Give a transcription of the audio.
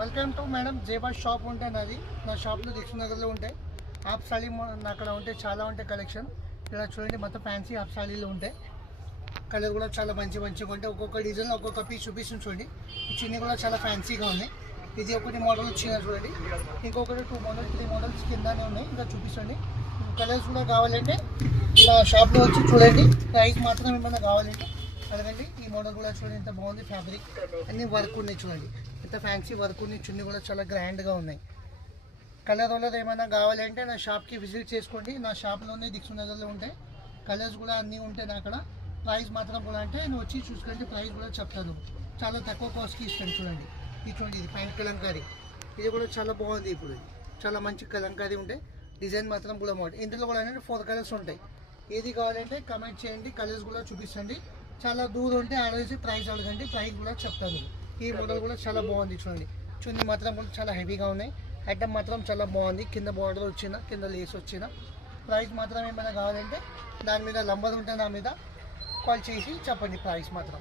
Welcome to madam Zeba shop ఉంటాయి నాది. నా షాప్లో దిక్ష నగర్లో ఉంటాయి. హాఫ్ సారీ అక్కడ ఉంటాయి, చాలా ఉంటాయి కలెక్షన్. ఇక్కడ చూడండి, మొత్తం ఫ్యాన్సీ హాఫ్ సారీలు ఉంటాయి. కలర్ కూడా చాలా మంచిగా ఉంటాయి. ఒక్కొక్క డిజైన్ ఒక్కొక్క పీస్ చూపిస్తుంది చూడండి. ఈ చిన్ని కూడా చాలా ఫ్యాన్సీగా ఉన్నాయి. ఇది ఒకటి మోడల్ వచ్చింది చూడండి. ఇంకొకటి 2 మోడల్స్ 3 మోడల్స్ కిందనే ఉన్నాయి. ఇంకా చూపిస్తుంది. కలర్స్ కూడా కావాలంటే ఇలా షాప్లో వచ్చి చూడండి. ప్రైస్ మాత్రం ఏమైనా కావాలంటే అడగండి. ఈ మోడల్ కూడా చూడండి, ఎంత బాగుంది. ఫ్యాబ్రిక్ అన్ని వర్క్ ఉన్నాయి చూడండి, ఎంత ఫ్యాన్సీ వర్క్ ఉంది. చున్నీ కూడా చాలా గ్రాండ్గా ఉన్నాయి. కలర్ వాళ్ళది ఏమైనా కావాలంటే నా షాప్కి విజిట్ చేసుకోండి. నా షాప్లోనే దిక్ష నగర్లో ఉంటాయి. కలర్స్ కూడా అన్నీ ఉంటాయి నా అక్కడ. ప్రైస్ మాత్రం కూడా అంటే నేను వచ్చి చూసుకుంటే ప్రైస్ కూడా చెప్తాను. చాలా తక్కువ కాస్ట్కి ఇస్తాను చూడండి. ఇది చూడండి, ఇది ప్యాంట్ కలంకారీ. ఇది కూడా చాలా బాగుంది. ఇప్పుడు చాలా మంచి కలంకారీ ఉంటాయి. డిజైన్ మాత్రం కూడా బాగుంటుంది. ఇందులో కూడా 4 కలర్స్ ఉంటాయి. ఏది కావాలంటే కమెంట్ చేయండి, కలర్స్ కూడా చూపిస్తండి. చాలా దూరం ఉంటే ఆడేసి ప్రైస్ అడగండి, ప్రైస్ కూడా చెప్తాను. ఈ మోడల్ కూడా చాలా బాగుంది చూడండి. చున్నీ మాత్రం కూడా చాలా హెవీగా ఉన్నాయి. ఐటమ్ మాత్రం చాలా బాగుంది. కింద బార్డర్ వచ్చిన, కింద లేస్ వచ్చిన. ప్రైస్ మాత్రం ఏమైనా కావాలంటే దాని మీద నంబర్ ఉంటే నా మీద కాల్ చేసి చెప్పండి ప్రైస్ మాత్రం.